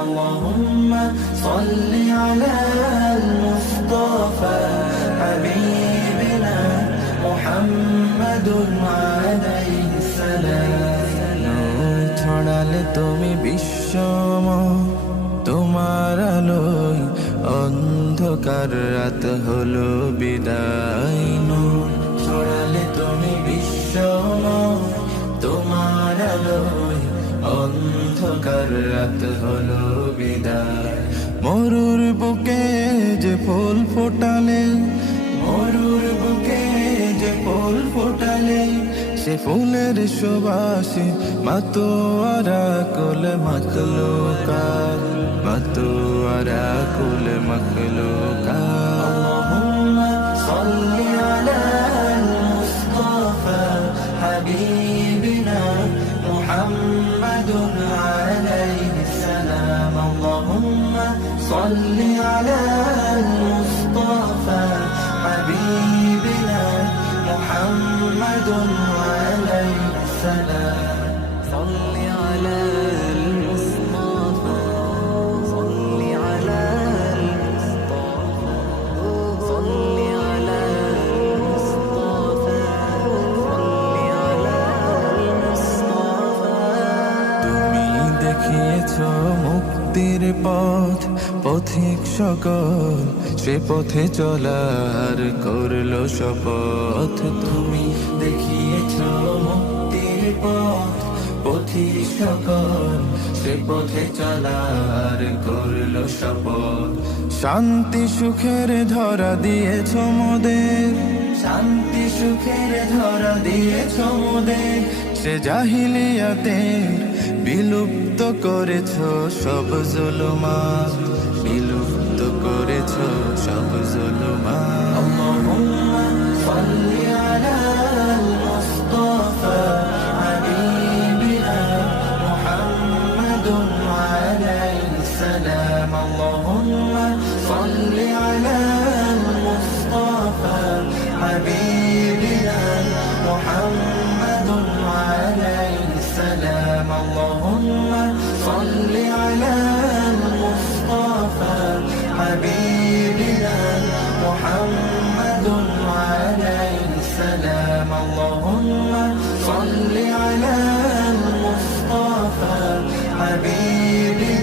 اللهم صل على المصطفى حبيبنا محمد عليه السلام ছড়ালে তুমি বিশ্বময় তোমার আলোয় অন্ধকার রাত হলো বিদায় নূর ছড়ালে তুমি বিশ্বময় তোমার আলোয় অন্ধকার রাত হলো বিদায় মরুর বুকে যে ফুল ফোটালে মরুর বুকে যে ফুল ফোটালে সে ফুলের সুবাসে মাতোয়ারা কুল মখলুকাত মাতোয়ারা কুল মখলুকাত আল্লাহুম্মা সাল্লি আলা মুস্তাফা হাবিবিনা মুহাম্মাদুন আলাইহি সালাম আল্লাহুম্মা সাল্লি আলা মুস্তাফা হাবিবিনা মুহাম্মাদুন আলাইহি সালাম সাল্লি আলা দেখিয়েছো মুক্তির পথ পথিক সকল সে পথে চলার করলো শপথ তুমি দেখিয়েছো মুক্তির পথ পথিক সকল সে পথে চলার করলো শপথ শান্তি সুখের ধরা দিয়েছো মোদের শান্তি সুখের ধরা দিয়েছো মোদের সে জাহিলিয়াতের বিলুপ্ত করেছো সব জুলুমাত বিলুপ্ত করেছো সব জুলুমাত আল্লাহুম্মা সাল্লি আলা মুস্তাফা হাবিবিনা মুহাম্মাদুন আলাইহি সালাম আল্লাহুম্মা সাল্লি আলা মুস্তাফা হাবিবিনা মুহাম্মাদুন আলাইহি সালাম আল্লাহুম্মা সাল্লি আলা মুস্তাফা হাবিবিনা মুহাম্মাদুন আলাইহি সালাম আল্লাহুম্মা সাল্লি আলা মুস্তাফা হাবিবিনা